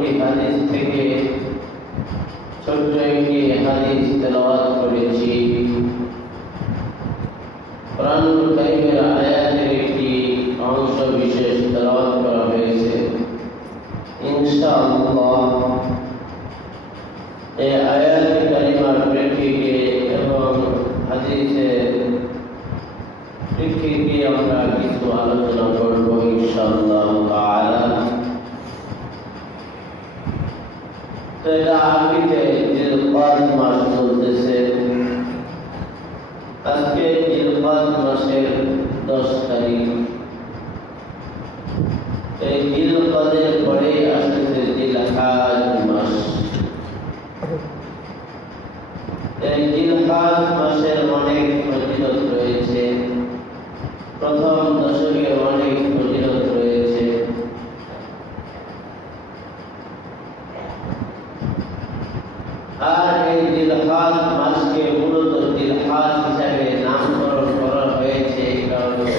14টি হাদিস থেকে ছোট্ট একটি হাদিস তেলাওয়াত করেছি। কোরআনুল কারীমের আয়াতের একটি অংশ বিশেষ তেলাওয়াত করা হয়েছে। ইনশাআল্লাহ এই আয়াত কারিমার প্রেক্ষিতে এবং হাদিসের প্রেক্ষিতে আমরা কিছু আলোচনা করব ইনশাআল্লাহ তাআলা। এটা আরবিতে জিলকাদ মাস চলতেছে। আজকে জিলকাদ মাসের 10 তারিখ। এই জিলকাদের পরে আসছে জিলহাজ মাস। এই জিলহাজ মাসের অনেক ফজিলত রয়েছে। প্রথম দশকে অনেক ফজিলত রয়েছে। আর এই জিলহাজ মাসকে মূলত জিলহাজ হিসাবে নামকরণ করা হয়েছে এই কারণে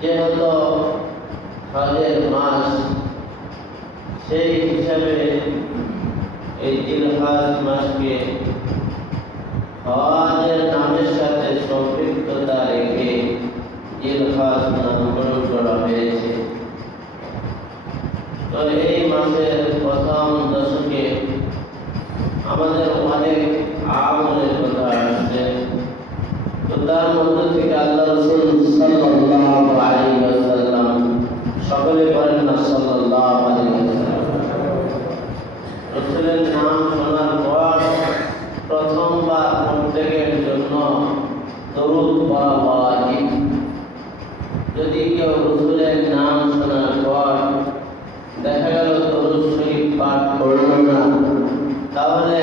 যেহেতু হজের মাস, সেই হিসাবে এই জিলহাজ মাসকে হজের নামের সাথে সম্পৃক্ততা রেখে জিলহাজ নামকরণ করা হয়েছে। তো এই মাসের প্রথম দশকে আমাদের অনেক আমলের কথা আসছে। তো তার মধ্যে থেকে আল্লাহ রাসূল সাল্লাল্লাহু আলাইহি ওয়াসাল্লাম, সকলে বলেন না সাল্লাল্লাহু আলাইহি ওয়াসাল্লাম, রাসূলের নাম শোনার পর প্রথমবার প্রত্যেকের জন্য দরুদ পড়া ওয়াজিব। যদি কেউ রাসূলের নাম শোনার পর দেখা গেল দরুদ শরীফ পাঠ করল না, তাহলে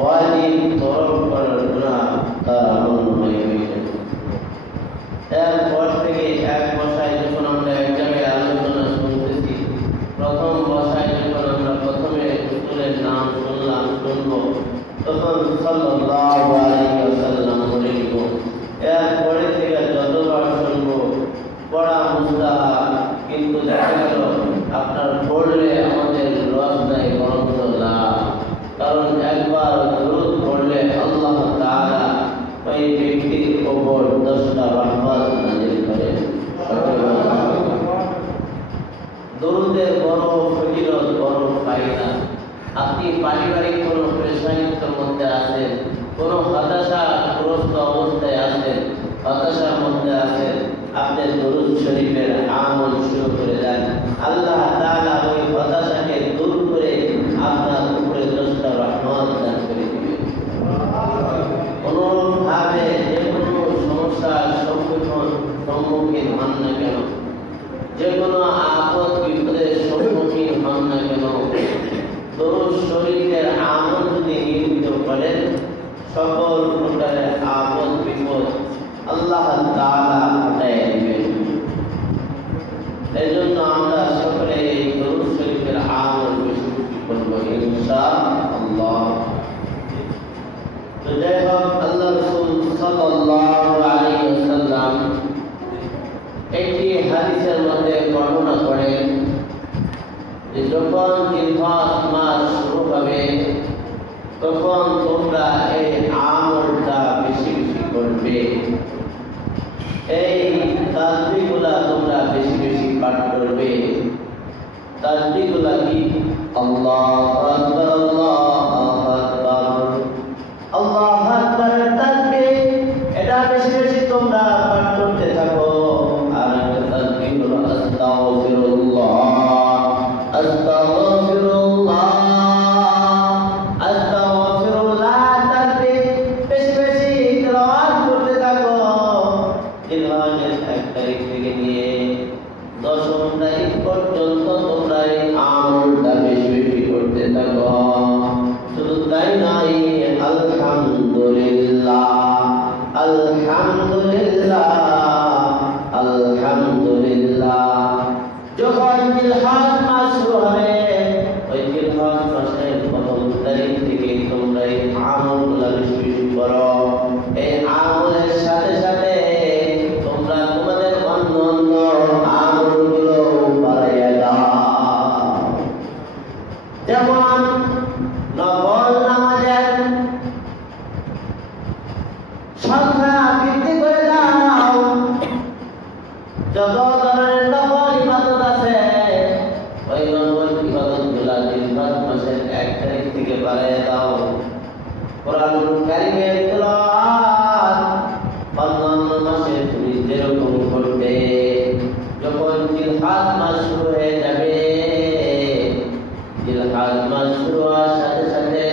ওয়াজিব তরফ করার গুনাহ তার আমলনামায় হয়ে যাবে। এরপর থেকে এক বসায় যখন আমরা এক জায়গায় আলোচনা শুনতেছি, প্রথম বসায় যখন আমরা প্রথমে রাসূলের নাম শুনবো, তখন সাল্লাল্লাহু আলাইহি ওয়াসাল্লাম বলে দিব। এরপরে থেকে যতবার শুনবো পড়া মুস্তাহাব, কিন্তু দেখা গেল আপনার পড়লে আমাদের লস নাই বরং লাভ। কারণ একবার দরুদ পড়লে আল্লাহ তাআলা ওই ব্যক্তির উপর 10টা রহমত নাযিল করেন। দরুদের বড় ফজিলত, বড় ফায়দা। আপনি পারিবারিক কোনো পেরেশানির মধ্যে আছেন, কোনো হতাশাগ্রস্ত অবস্থায় আছেন, হতাশার মধ্যে আছেন, আপনি দরুদ শরীফের আমল শুরু করে দেন, আল্লাহ তাআলা ওই হতাশাকে দূর করে আপনার উপরে 10টা রহমত দান করে দিবেন। অনুরূপভাবে যে কোনো সমস্যার সম্মুখীন হন না কেন, যে কোনো আপদ বিপদের সম্মুখীন হন না কেন, দরুদ শরীফের আমল যদি নিয়মিত করেন, সকল প্রকারের আপদ বিপদ আল্লাহ তাআলা হটায় দিবেন। এই জন্য আমরা সকলে এই দরুদ শরীফের আমল বেশি বেশি করব ইনশাআল্লাহ। তো যাই হোক, আল্লাহ রাসূল সাল্লাল্লাহু আলাইহি ওয়াসাল্লাম একটি হাদিসের মধ্যে বর্ণনা করেন যে যখন জিলহজ মাস শুরু হবে, তখন তোমরা এই আমলটা বেশি বেশি করবে। এই তাসবিহগুলা তোমরা বেশি বেশি পাঠ করবে। তাসবিহগুলা কি? আল্লাহু আকবার, আল্লাহু আকবার, আল্লাহু আকবার তাসবিহ। এটা বেশি বেশি তোমরা পাঠ করতে থাকো। আর একটা তাসবিহ হলো আস্তাগফিরুল্লাহ, আস্তাগফিরুল্লাহ, আস্তাগফিরুল্লাহ তাসবিহ বেশি বেশি তেলাওয়াত করতে থাকো। জিলহজের 1 তারিখ থেকে নিয়ে 10ম তারিখ পর্যন্ত তোমরা এই আমলটা বেশি বেশি করতে থাকো। শুধু তাই নয়, আলহামদুলিল্লাহ, আলহামদুলিল্লাহ, আলহামদুলিল্লাহ। যখন জিলহজ মাস শুরু হবে, ওই জিলহজ মাসের 1ম তারিখ থেকে তোমরা এই আমলগুলো বেশি বেশি করো। এই আমলের সাথে সাথে তোমরা তোমাদের অন্য অন্য আমলগুলো বাড়াইয়া দাও। যত ধরনের নফল ইবাদত আছে ওই নফল ইবাদতগুলো জিলহজ মাসের 1 তারিখ থেকে বাড়ায় দাও। কোরআনুল কারীমের তেলাওয়াত অন্যান্য মাসে তুমি যেরকম করবে, যখন জিলহজ মাস শুরু হয়ে যাবে, জিলহজ মাস শুরু হওয়ার সাথে সাথে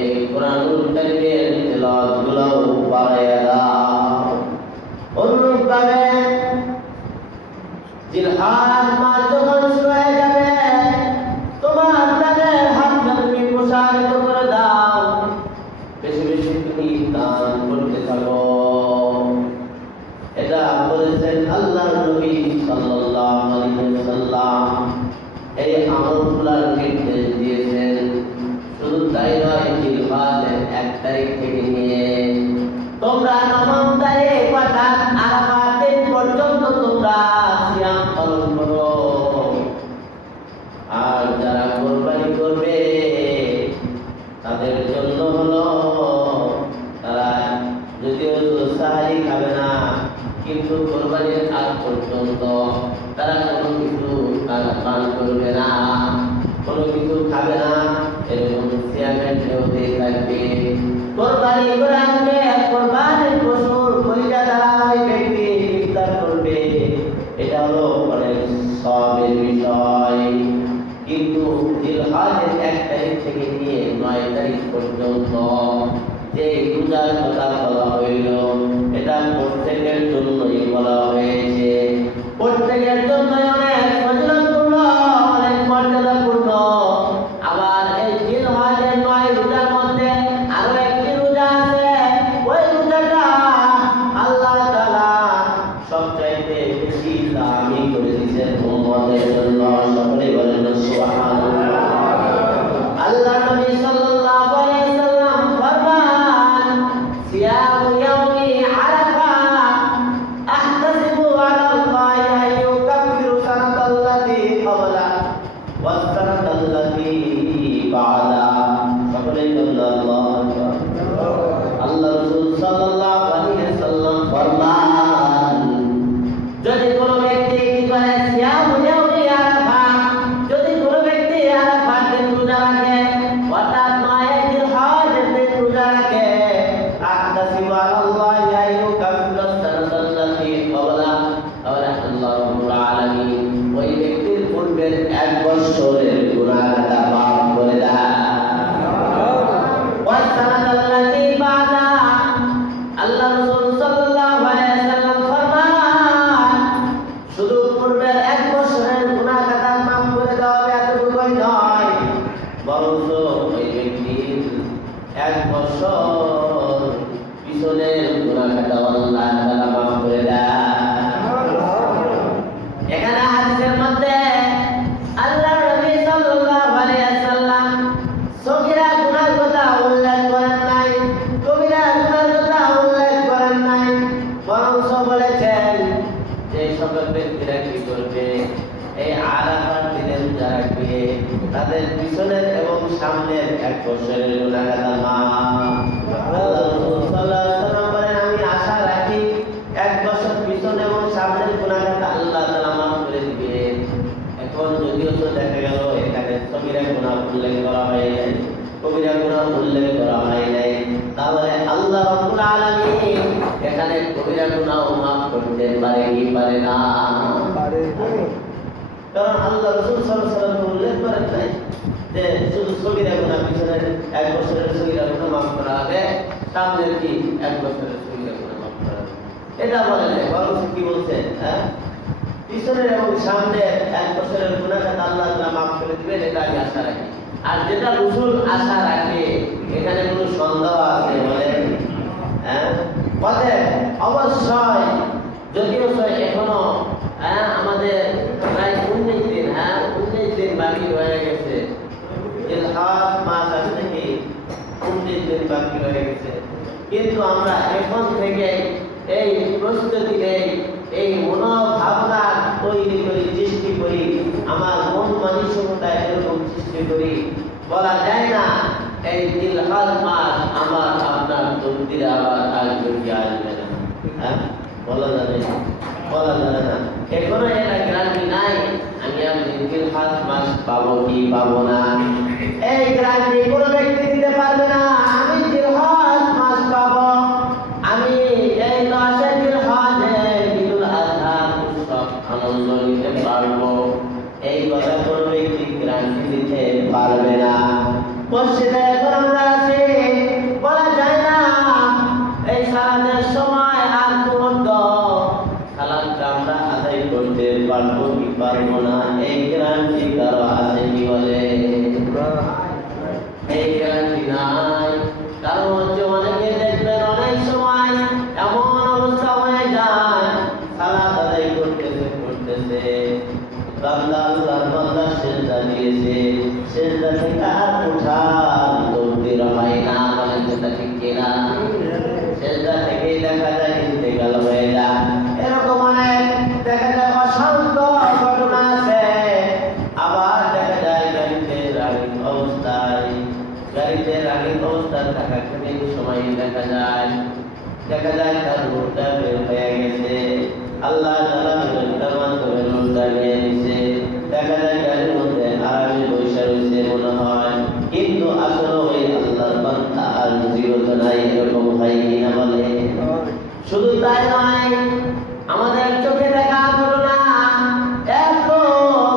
এই কোরআনুল কারীমের তেলাওয়াতগুলো বাড়ায় দাও। অনুরূপভাবে জিলহজ মাস যখন শুরু হয়ে যাবে, তোমার দানের হাতটা তুমি প্রসারিত করে দাও, বেশি বেশি তুমি দান করতে থাকো। এটা বলেছেন আল্লাহর নবী সাল্লাল্লাহু আলাইহি ওয়াসাল্লাম। এই আমলগুলোর নির্দেশ দিয়েছেন। শুধু তাই নয়, জিলহজের 1 তারিখ থেকে নিয়ে তোমরা 9 তারিখ অর্থাৎ আরাফাত দিন পর্যন্ত তোমরা সিয়াম পালন করো। আর যারা কোরবানি করবে তাদের জন্য হলো, তারা যদিও সাহারি খাবে না, কিন্তু কোরবানির আগ পর্যন্ত তারা কোনো কিছু পান করবে না, কোনো কিছু খাবে না, এরকম সিয়ামের নিয়তে থাকবে। কোরবানি করে আনবে, কোরবানির পশুর কলিজা দ্বারা ওই ব্যক্তি ইফতার করবে, এটা হলো অনেক সওয়াবের বিষয়। কিন্তু জিলহজের 1 তারিখ থেকে নিয়ে 9 তারিখ পর্যন্ত যে রোজার কথা বলা হইল, এটা প্রত্যেকের জন্যই বলা হয়েছে। প্রত্যেকের জন্য অনেক ফজিলতপূর্ণ, অনেক মর্যাদাপূর্ণ। আবার এই জিলহজের 9 রোজার মধ্যে আরো একটি রোজা আছে, ওই রোজাটা আল্লাহ তাআলা সবচাইতে বেশি দামি করে দিয়েছেন উম্মতের জন্য। সকলে বলেন সুবহানাল্লাহ। আল্লাহ নবী সাল্লাল্লাহু আলাইহি ওয়াসাল্লাম ফরমান, সিয়ামু ইয়াউমি আরাফা আহতাসিবু আলা আল্লাহি আন ইউকাফিরু সানাতাল্লাতী ক্বাবলা ওয়াস সানাতাল্লাতী বা'দা। সকলে বলেন আল্লাহু আকবার। আল্লাহ রাসূল সাল্লাল্লাহু আলাইহি ওয়াসাল্লাম ফরমান, যদি কোনো ব্যক্তি কি করে সিয়ামু ইয়াউমি আরাফা, যদি কোনো ব্যক্তি আরাফার দিন রোজা রাখে, অর্থাৎ 9 জিলহজের দিন রোজা রাখে, আহতাসিবু আলাল্লাহি আন ইউকাফিরা সানাতাল্লাতী ক্বাবলা ওয়া আল্লাহ রাব্বুল আলামিন ওই ব্যক্তির পূর্বের 1 বছরের গুনাহ খাতা মাফ করে দেয়। ওয়া সানাতাল্লাতী বা'দা, আল্লাহ রাসূল সাল্লাল্লাহু আলাইহি ওয়াসাল্লাম ফরমান, শুধু পূর্বের 1 বছরের গুনাহ খাতা মাফ করে দেওয়া হবে এতটুকুই নয়, বরঞ্চ ওই ব্যক্তির 1 বছর পিছনের গুনাহ খাতা আল্লাহ তাআলা মাফ করে দেয়। এখানে হাদিসের মধ্যে আল্লাহর নবী সাল্লাল্লাহু আলাইহি ওয়াসাল্লাম সগীরা গুনার কথা উল্লেখ করেন নাই, কবিরা গুনার কথা উল্লেখ করেন নাই, বরঞ্চ বলেছেন যে সকল ব্যক্তিরা কি করবে, এই আরাফার দিনে রোজা রাখবে, তাদের পিছনের এবং সামনের 1 বছরের গুনাহ খাতা মাফ। আল্লাহ রাসূল সাল্লাল্লাহু আলাইহি ওয়াসাল্লাম বলেন, আমি আশা রাখি 1 বছর পিছন এবং সামনের গুনাহ খাতা আল্লাহ তাআলা মাফ করে দিবেন। এখন যদিও তো দেখা গেল এখানে সগীরা গুনাহ উল্লেখ করা হয় নাই, কবিরা গুনাহ উল্লেখ করা হয় নাই, তাহলে আল্লাহ রাব্বুল আলামিন এখানে কবিরা গুনাহ মাফ করতে পারে কি পারে না? পারে। কারণ আল্লাহ রাসূল সাল্লাল্লাহু আলাইহি ওয়াসাল্লাম উল্লেখ করেন নাই যে শুধু সগীরা গুনাহ পিছনের 1 বছরের সগীরা গুনাহ মাফ করা হবে, সামনের কি 1 বছরের সগীরা গুনাহ মাফ করা হবে, এটা বলেন নাই। বরং কি বলছেন, পিছনের এবং সামনের 1 বছরের গুনাহ খাতা আল্লাহ তাআলা মাফ করে দিবেন, এটা আমি আশা রাখি। আর যেটা রাসূল আশা রাখে, এখানে কোনো সন্দেহ আছে বলেন? অবশ্যই, যদিও এখনো আমাদের প্রায় 19 দিন 19 দিন বাকি রয়ে গেছে, জিলহজ মাস আসতে কি 19 দিন বাকি রয়ে গেছে, কিন্তু আমরা এখন থেকে এই প্রস্তুতি নেই, এই মনোভাবনা তৈরি করি, সৃষ্টি করি, আমার মন মানসিকতা এরকম সৃষ্টি করি। বলা যায় না এই জিলহজ মাস আমার আপনার তকদিরে আবার আসবে কি আসবে না। বলা যাবে না। এখনো এটা গ্যারান্টি নাই আমি জিলহজ মাস পাবো কি পাবো না, এই গ্যারান্টি কোনো ব্যক্তি দিতে পারবে না। আমি জিলহজ মাস পাবো, আমি এই মাসে জিলহজে ঈদুল আযহা উৎসব আনন্দ নিতে পারবো, এই কথা কোনো ব্যক্তি গ্যারান্টি দিতে পারবে না। মসজিদে এখন আমরা আছি, বলা যায় না এই সালাতের সময় আর মুহূর্ত সালাতটা আমরা আদায় করতে পারবো কি পারবো না, এই গ্যারান্টি কারো আছে কি বলে? এই গ্যারান্টি নাই। কারণ হচ্ছে অনেকে দেখবেন অনেক সময় এমন অবস্থা হয়ে যায় সালাত আদায় করতেছে বান্দা আল্লাহর বান্দা সিজদা দিয়েছে, সিজদা থেকে আর ওঠার তৌফিক হয় না, বলেন কথা ঠিক কিনা? সিজদা থেকে দেখা যায় ইন্তেকাল হয়ে যায়। এরকম অনেক দেখা যায় অসংখ্য ঘটনা আছে। আবার দেখা যায় গাড়িতে রাগী অবস্থায় থাকাকালীন সময় দেখা যায় তার রূহটা বের হয়ে গেছে, আল্লাহ তাআলা তার মাধ্যমে রূহটা নিয়ে নিছে। দেখা যায় গাড়ির মধ্যে আরামে বসে রয়েছে মনে হয়, কিন্তু আসলে ওই আল্লাহর বান্দা আর জীবিত নাই, এরকম হয় কিনা বলে? শুধু তাই নয়, আমাদের চোখে দেখা ঘটনা একদম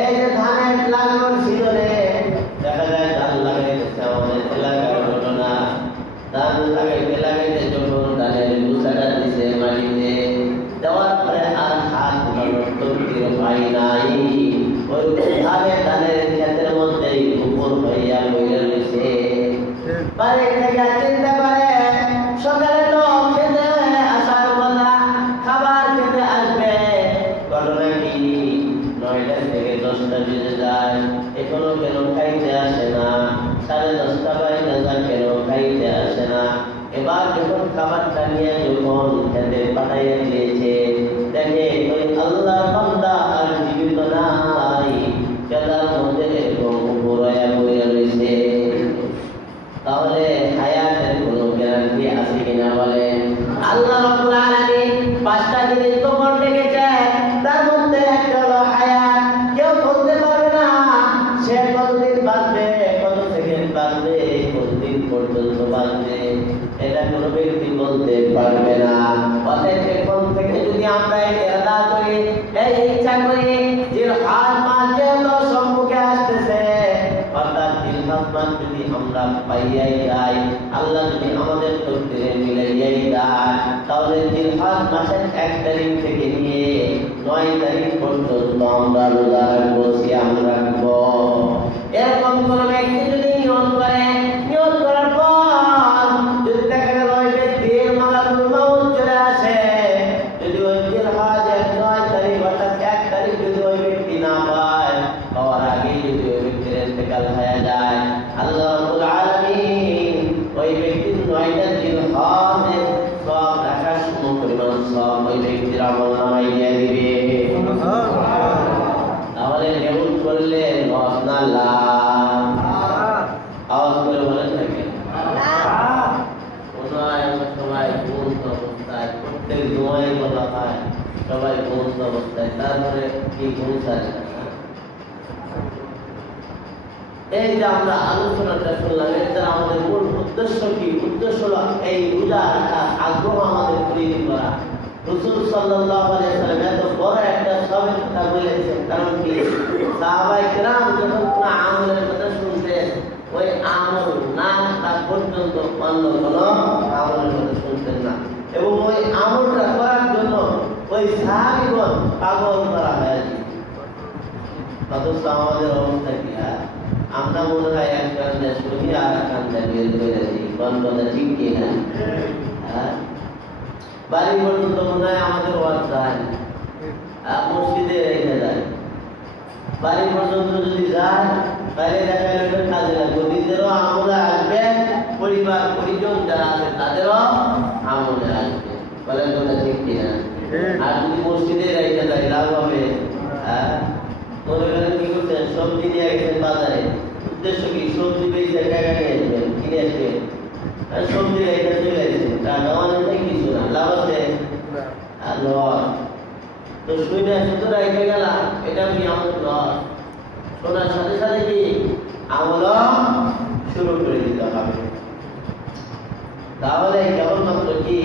এই যে ধানের লাগানোর ভিতরে দেখা যায় ধান লাগাইতেছে আমাদের এলাকার ঘটনা। ধান লাগাইতে যখন ধানের গুছাটা দিছে মাটিতে দেওয়ার পরে আর হাত উঠানোর তৌফিক হয় নাই, ওই ধানের ক্ষেতের মধ্যেই উপর হইয়া বইয়া রয়েছে। বাড়ি থেকে চিন্তা করে সকালে তো খেতে আসার কথা, খাবার খেতে আসবে, ঘটনা কি 9টা থেকে 10টা বেজে যায়, এখনো কেন খাইতে আসে না? 10:30 বাজে যায়, কেন খাইতে আসে না? এবার যখন খাবারটা নিয়ে যখন খেতে পাঠাইয়া দিয়েছে, দেখে ওই আল্লাহর বান্দা আর জীবিত নাই, খেতার মধ্যে এরকম উপরয়া বইয়া রয়েছে। তাহলে হায়াতের কোনো গ্যারান্টি আছে কিনা বলেন? আল্লাহ রাব্বুল আলামিন 5টা জিনিস গোপন রেখেছেন, তার মধ্যে একটা হলো হায়াত। কেউ বলতে পারবে না সে কতদিন বাঁচবে, কত সেকেন্ড বাঁচবে, কতদিন পর্যন্ত বাঁচবে, এটা কোনো ব্যক্তি বলতে পারবে না। অতএব এখন থেকে যদি আমরা ইরাদা করি, এই ইচ্ছা করি জিলহজ মাস যেহেতু সম্মুখে আসতেছে, অর্থাৎ জিলহজ মাস যদি আমরা পাইয়াই যাই, আল্লাহ যদি আমাদের তকদিরে মিলাইয়াই দেয়, তাহলে জিলহজ মাসের 1 তারিখ থেকে নিয়ে 9 তারিখ পর্যন্ত আমরা রোজা রাখবো, সিয়াম রাখবো। এরকম কোন ব্যক্তি যদি নিয়ত করে, নিয়ত করার পর যদি দেখা গেল ওই ব্যক্তির মালাকুল মাউত চলে আসে, যদি ওই জিলহজের 9 তারিখ অর্থাৎ 1 তারিখ যদি ওই ব্যক্তি না পায়, পাওয়ার আগে যদি ওই ব্যক্তির ইন্তেকাল হয়ে যায়, আল্লাহ রাব্বুল আলামিন ওই ব্যক্তির 9টা জিলহজের সব রাখার সমপরিমাণ সব ওই ব্যক্তির আমলনামায় দিয়ে দিবে। তাহলে নিয়ত করলে লস না লাভ? আওয়াজ করে বলেন থাকে সবাই ঘুমন্ত অবস্থায়, প্রত্যেক জুমায় বলা হয় সবাই ঘুমন্ত অবস্থায়, তারপরে কি ঘুম ছাড়ে না? এই যে আমরা আলোচনাটা শুনলাম, এর দ্বারা আমাদের মূল উদ্দেশ্য কি? উদ্দেশ্য হলো এই রোজা রাখার আগ্রহ আমাদের তৈরি করা। রাসূল সাল্লাল্লাহু আলাইহি ওয়াসাল্লাম এত বড় একটা সবের কথা বলেছেন, কারণ কি সাহাবায়ে কেরাম যখন কোন আমলের কথা শুনতেন, ওই আমল না তা পর্যন্ত অন্য কোনো আমলের কথা শুনতেন না, এবং ওই আমলটা করার জন্য ওই সাহাবীগণ পাগল করা হয়েছে। অথচ আমাদের অবস্থা কি? আমরা মনে হয় এক কান্দে শুনি আর এক কান্দে বের করে দিই, কোন কথা ঠিক কি না? বাড়ি পর্যন্ত মনে হয় আমাদের ওয়াজ যায়, মসজিদে রেখে যায়। বাড়ি পর্যন্ত যদি যায় তাহলে দেখা যাবে কাজে লাগবে, নিজেরও আমলে আসবে, পরিবার পরিজন যারা আছে তাদেরও আমলে আসবে, বলেন কথা ঠিক কিনা? আর যদি মসজিদে রেখে যায় লাভ হবে? মনে করেন কি করছেন, সবজি নিয়ে গেছেন বাজারে, উদ্দেশ্য কি? সবজি বেচে টাকা নিয়ে আসবেন, কিনে আসবেন, সবজি রেখে চলে আসছেন, টাকা অনেকটাই কিছু না, লাভ আছে? তো শুনে শুধু রেখে গেলাম, এটা কি আমাদের লস? শোনার সাথে সাথে কি আমল শুরু করে দিতে হবে। তাহলে কেবলমাত্র কি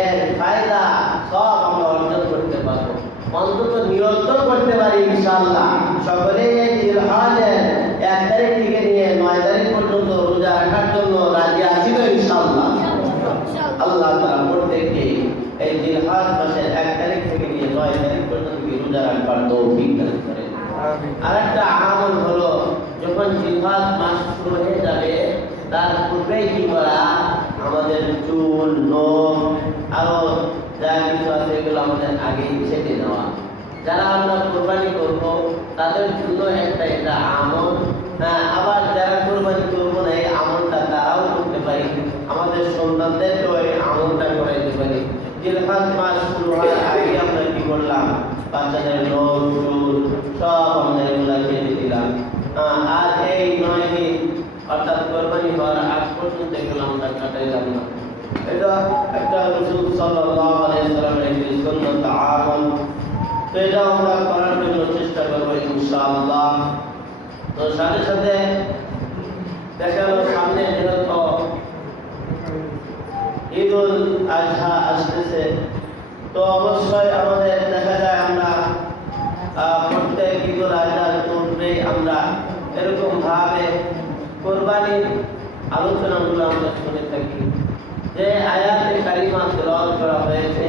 এর ফায়দা সব আমরা অর্জন করতে পারবো, অন্তত নিয়ন্ত্রণ করতে পারি ইনশাআল্লাহ। সকলেই এই জিলহজের 1 তারিখ থেকে নিয়ে 9 তারিখ পর্যন্ত রোজা রাখার জন্য রাজি আছি তো ইনশাআল্লাহ? আল্লাহ তাআলা প্রত্যেককে এই জিলহজ মাসের 1 তারিখ থেকে নিয়ে 9 তারিখ পর্যন্ত রোজা রাখার তৌফিক দান করেন। আরেকটা আমল হলো, যখন জিলহজ মাস শুরু হয়ে যাবে তার পূর্বেই কি করা, আমাদের চুল, নখ আরো যা কিছু আছে এগুলো আমাদের আগেই ছেটে নেওয়া। যারা আমরা কোরবানি করব তাদের জন্য একটা এটা আমল। আবার যারা কোরবানি করবো না, এই আমলটা তারাও করতে পারি, আমাদের সন্তানদেরকেও এই আমলটা করাইতে পারি। জিলহজ মাস শুরু হওয়ার আগে আমরা কি করলাম, বাচ্চাদের নখ, চুল সব আমরা এগুলা কেটে দিলাম। আর এই 9 দিন অর্থাৎ কোরবানি হওয়ার আগ পর্যন্ত এগুলো আমরা কাটাইলাম না। এটা একটা রাসূল সাল্লাল্লাহু আলাইহি ওয়াসাল্লামের একটি সুন্নাত আমল। তো এটা আমরা করার জন্য চেষ্টা করব ইনশাআল্লাহ। তো সাথে সাথে দেখা গেল সামনে যেহেতু ঈদুল আজহা আসতেছে, তো অবশ্যই আমাদের দেখা যায় আমরা প্রত্যেক ঈদুল আজহার পূর্বে আমরা এরকম ভাবে কোরবানির আলোচনাগুলো আমরা শুনে থাকি। যে আয়াতে কালিমা তেলাওয়াত করা হয়েছে,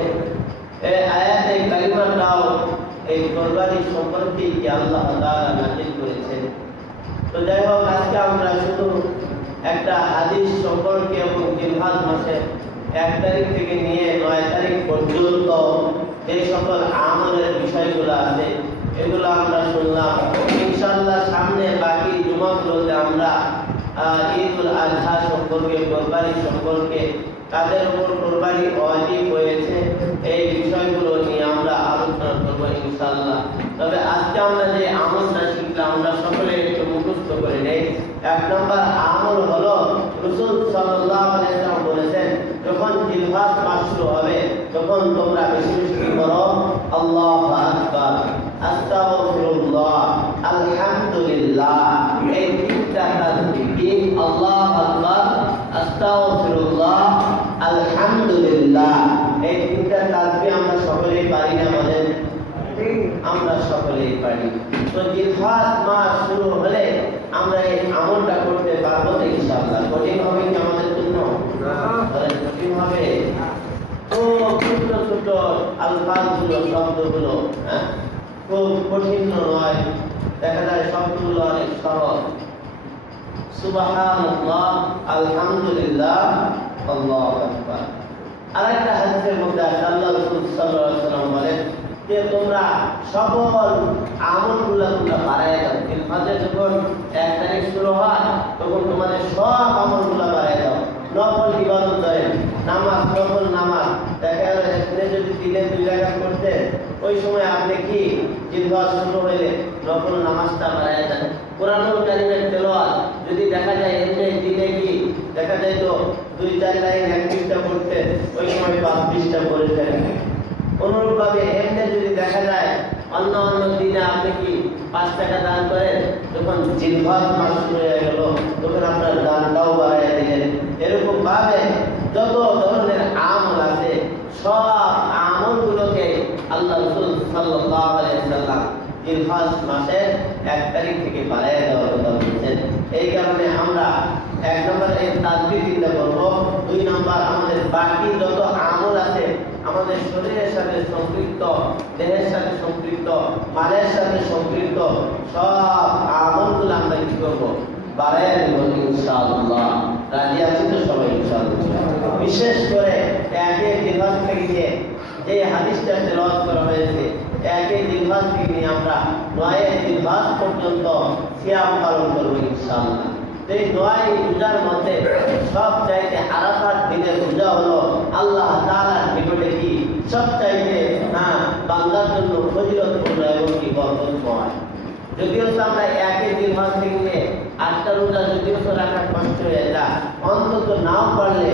এই আয়াতে কালিমাটাও এই কোরবানি সম্পর্কে কি আল্লাহ তাআলা নাযিল করেছেন। তো যাই হোক, আজকে আমরা শুধু একটা হাদিস সম্পর্কে এবং জিলহজ মাসের 1 তারিখ থেকে নিয়ে 9 তারিখ পর্যন্ত যে সকল আমলের বিষয়গুলো আছে এগুলো আমরা শুনলাম। ইনশাআল্লাহ সামনে বাকি জুমাগুলোতে আমরা ঈদুল আজহা সম্পর্কে, কোরবানি সম্পর্কে, কাদের উপর কোরবানি ওয়াজিব হয়েছে, এই বিষয়গুলো নিয়ে আমরা আলোচনা করব ইনশাআল্লাহ। তবে আজকে আমরা যে আমলটা শিখলাম আমরা সকলে একটু মুখস্থ করে নেই। 1 নম্বর আমল হলো, রাসূল সাল্লাল্লাহু আলাইহি ওয়াসাল্লাম বলেছেন, যখন জিলহজ মাস শুরু হবে তখন তোমরা বেশি বেশি করো আল্লাহু আকবার, আস্তাগফিরুল্লাহ, আলহামদুলিল্লাহ। এই তিনটা তাসবিহ, আল্লাহু আকবার, আস্তাগফিরুল্লাহ, আলহামদুলিল্লাহ, এই তিনটা তাসবিহ আমরা সকলেই পারি না বলেন? আমরা সকলেই পারি। তো জিলহজ মাস শুরু হলে আমরা এই আমলটা করতে পারবো তো ইনশাআল্লাহ? কঠিন হবে কি আমাদের জন্য? কঠিন হবে। তো ছোট ছোট আলফাজগুলো, শব্দগুলো খুব কঠিন নয়, দেখা যায় শব্দগুলো অনেক সহজ। সুবহানাল্লাহ, আলহামদুলিল্লাহ, আল্লাহু আকবার। আরেকটা হাদিসের মধ্যে আল্লাহ রাসূল সাল্লাল্লাহু আলাইহি ওয়াসাল্লাম বলেন যে তোমরা সকল আমলগুলো তোমরা বাড়ায় দাও। জিলহজে যখন 1 তারিখ শুরু হয় তখন তোমাদের সব আমলগুলো বাড়ায় দাও। নফল ইবাদত করেন, নামাজ, নফল নামাজ, দেখা গেল একদিনে যদি দিনে 2 রাকাত করতেন, ওই সময় আপনি কি জিলহজ শুরু হইলে নফল নামাজটা বাড়ায় দেন। কোরআনুল কারীমের তেলাওয়াত যদি দেখা যায় এমনি দিনে কি দেখা যায় তো 2-4 লাইন 1 পৃষ্ঠা পড়তে, ওই সময় 5 পৃষ্ঠা পড়ে ফেলেন। অনুরূপভাবে এমনি যদি দেখা যায় অন্য অন্য দিনে আপনি কি 5 টাকা দান করেন, যখন জিলহজ মাস শুরু হয়ে গেল তখন আপনার দানটাও বাড়াইয়া দিলেন। এরকম ভাবে যত ধরনের আমল আছে সব আমলগুলোকে আল্লাহ রাসূল সাল্লাল্লাহু আলাইহি ওয়াসাল্লাম জিলহজ মাসের 1 তারিখ থেকে বাড়াইয়া দেওয়ার কথা বলেছেন। এই কারণে আমরা 1 নম্বর এই তাসবিহ চিন্তা করব, 2 নম্বর আমাদের বাকি যত আমল আছে আমাদের শরীরের সাথে সম্পৃক্ত, দেহের সাথে সম্পৃক্ত, মালের সাথে সম্পৃক্ত সব আমলগুলো আমরা কি করব, বাড়াইয়া দেব ইনশাআল্লাহ। রাজি আছি তো সবাই ইনশাআল্লাহ? বিশেষ করে একে জিলহজ থেকে যে হাদিসটা তেলাওয়াত করা হয়েছে, একে জিলহজ থেকে আমরা 9 জিলহজ পর্যন্ত সিয়াম পালন করব ইনশাআল্লাহ। এই 9 রোজার মধ্যে সবচাইতে আরাফাত দিনের রোজা হলো আল্লাহ তাআলার নিকটে কি সবচাইতে বান্দার জন্য ফজিলতপূর্ণ এবং কি বরকতময়। যদিও আমরা একে জিলহজ থেকে 8টা রোজা যদিও রাখা কষ্ট হয়ে যায়, অন্তত নাও পারলে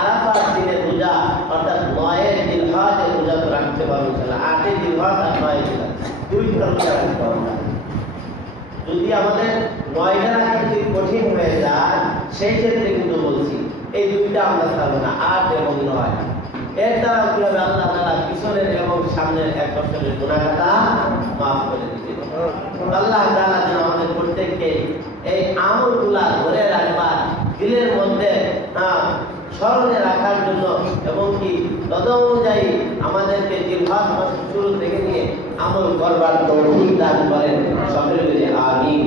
আরাফাত দিনের রোজা অর্থাৎ 9 জিলহজের রোজা তো রাখতে পারবো। 8 8 জিহ্বা আর 9 লিসান, দুই ধরনের রাখতে হবে। যদি আমাদের 9টা রাখা যদি কঠিন হয়ে যায়, সেই ক্ষেত্রে কিন্তু বলছি এই দুইটা আমরা ছাড়বো না, 8 এবং 9। এর দ্বারা কি হবে, আল্লাহ তাআলা পিছনের এবং সামনের এক বছরের গুনাহটা মাফ করে দিবেন। আল্লাহ তাআলা যেন আমাদের প্রত্যেককে এই আমলগুলা ধরে রাখবার, দিলের মধ্যে স্মরণে রাখার জন্য এবং কি তদ অনুযায়ী আমাদেরকে জিহ্বা শুরু থেকে নিয়ে আমল করবার তৌফিক দান করেন। সকলে বলি আমিন।